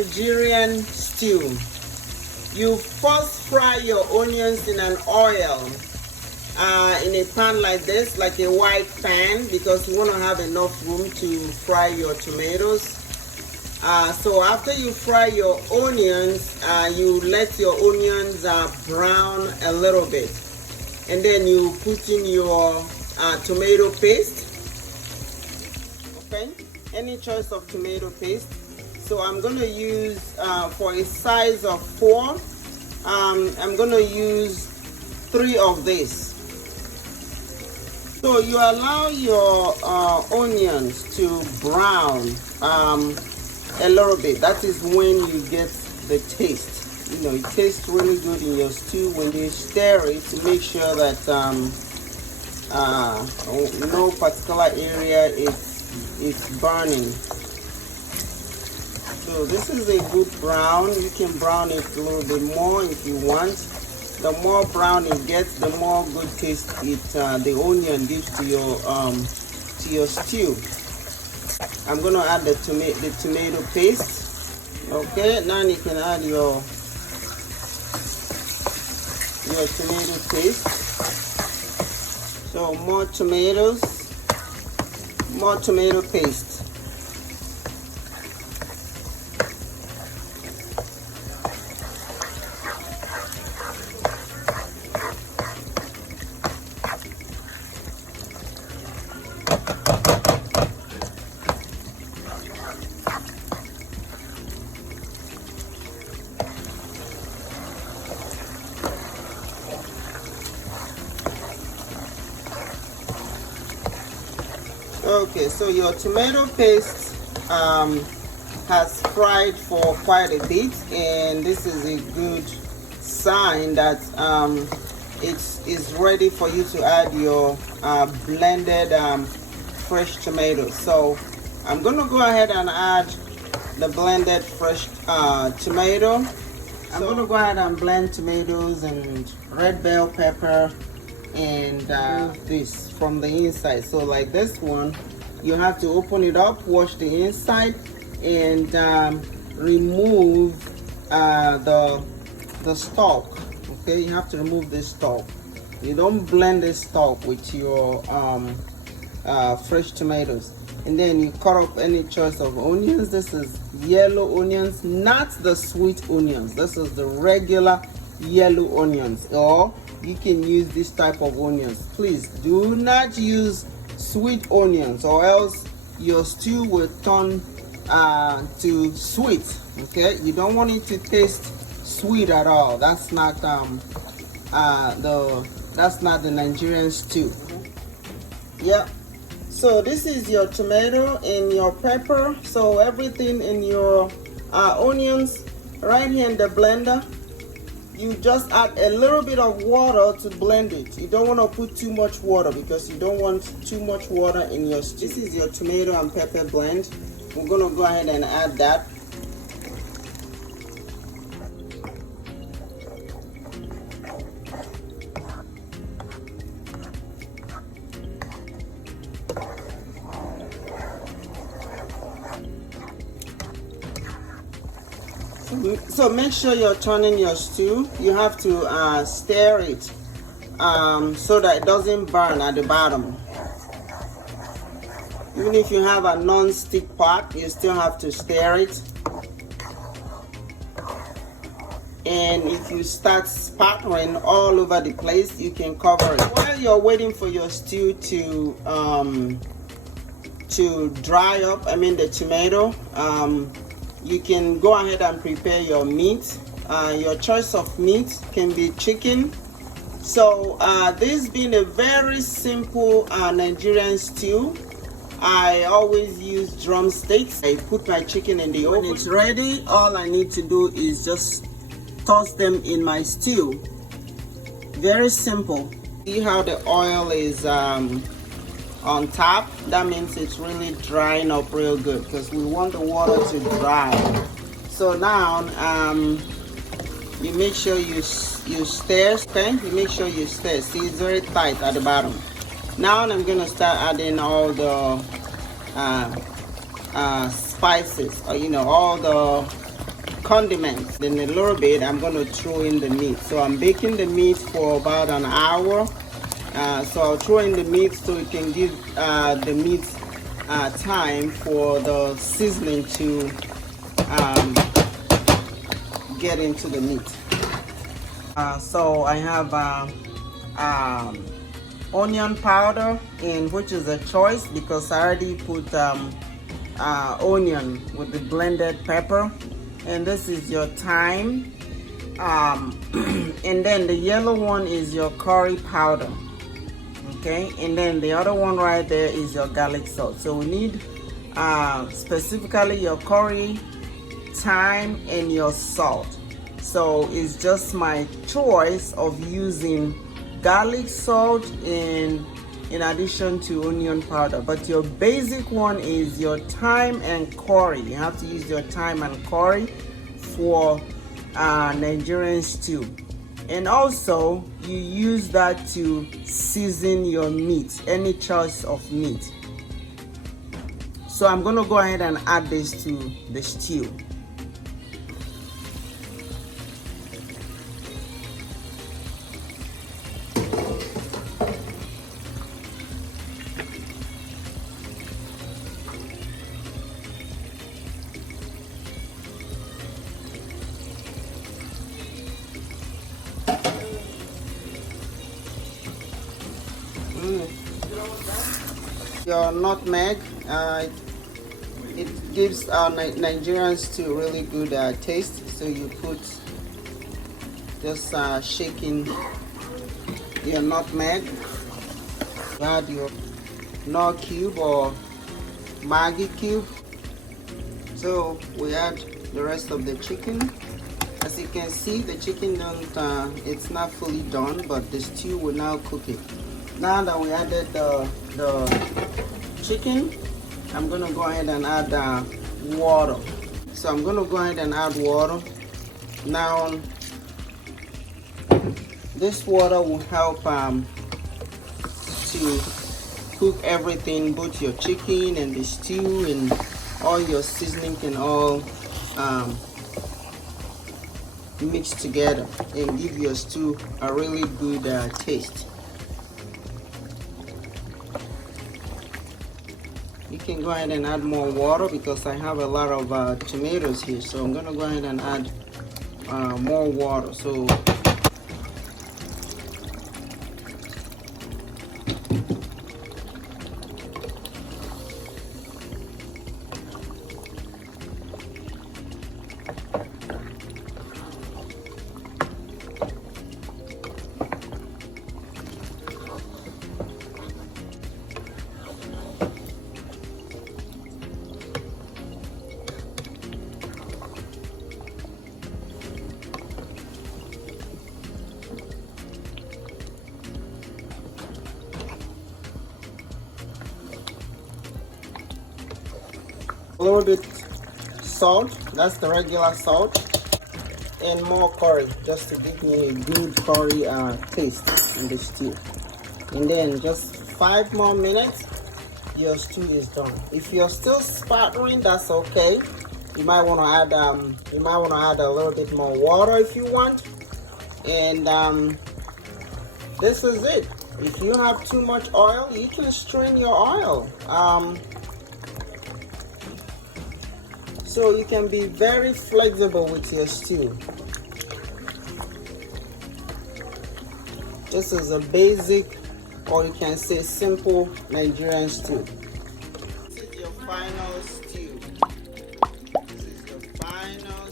Nigerian stew. You first fry your onions in an oil in a pan like this, like a white pan, because you want to have enough room to fry your tomatoes. So after you fry your onions, you let your onions brown a little bit, and then you put in your tomato paste. Okay, any choice of tomato paste. So I'm going to use for a size of 4, I'm going to use 3 of this. So you allow your onions to brown a little bit. That is when you get the taste. You know, it tastes really good in your stew when you stir it to make sure that no particular area is burning. So this is a good brown. You can brown it a little bit more if you want. The more brown it gets, the more good taste the onion gives to your stew. I'm gonna add the tomato paste. Okay, now you can add your tomato paste. So more tomatoes, more tomato paste. Okay, so your tomato paste has fried for quite a bit, and this is a good sign that it is ready for you to add your blended fresh tomatoes. So I'm going to go ahead and add the blended fresh tomato. I'm going to go ahead and blend tomatoes and red bell pepper and this from the inside. So like this one, you have to open it up, wash the inside, and remove the stalk. Okay, you have to remove this stalk. You don't blend this stalk with your fresh tomatoes. And then you cut up any choice of onions. This is yellow onions, not the sweet onions. This is the regular yellow onions, or you can use this type of onions. Please do not use sweet onions, or else your stew will turn to sweet. Okay, you don't want it to taste sweet at all. That's not the Nigerian stew. Yeah. So this is your tomato and your pepper. So everything in your onions right here in the blender. You just add a little bit of water to blend it. You don't want to put too much water because you don't want too much water in your stew. This is your tomato and pepper blend. We're going to go ahead and add that. So make sure you're turning your stew. You have to stir it so that it doesn't burn at the bottom. Even if you have a non-stick pot, you still have to stir it. And if you start spattering all over the place, you can cover it. While you're waiting for your stew to dry up, the tomato, you can go ahead and prepare your meat. Your choice of meat can be chicken. So this being a very simple Nigerian stew, I always use drumsticks. I put my chicken in the oven. When it's ready, all I need to do is just toss them in my stew. Very simple. See how the oil is on top? That means it's really drying up real good, because we want the water to dry. So now you make sure you stir. Okay, you make sure you stir. See, it's very tight at the bottom. Now I'm gonna start adding all the spices, or all the condiments. Then a little bit, I'm going to throw in the meat. So I'm baking the meat for about an hour. So I'll throw in the meat so it can give the meat time for the seasoning to get into the meat. So I have onion powder in, which is a choice because I already put onion with the blended pepper, and this is your thyme, and then the yellow one is your curry powder. Okay, and then the other one right there is your garlic salt. So we need specifically your curry, thyme, and your salt. So it's just my choice of using garlic salt in addition to onion powder. But your basic one is your thyme and curry. You have to use your thyme and curry for Nigerian stew. And also you use that to season your meat, any choice of meat. So I'm going to go ahead and add this to the stew. Your nutmeg, it gives our Nigerian stew really good taste. So you put just shaking your nutmeg. You add your Knorr cube or Maggi cube. So we add the rest of the chicken. As you can see, the chicken it's not fully done, but the stew will now cook it. Now that we added the chicken, I'm going to go ahead and add water. So I'm going to go ahead and add water. Now, this water will help to cook everything, both your chicken and the stew, and all your seasoning can all mix together and give your stew a really good taste. You can go ahead and add more water because I have a lot of tomatoes here, so I'm going to go ahead and add more water. So a little bit salt, that's the regular salt, and more curry just to give me a good curry taste in the stew. And then just 5 more minutes, your stew is done. If you're still sputtering, that's okay. You might want to add a little bit more water if you want. And this is it. If you have too much oil, you can strain your oil. So you can be very flexible with your stew. This is a basic, or you can say simple Nigerian stew. This is your final stew. This is your final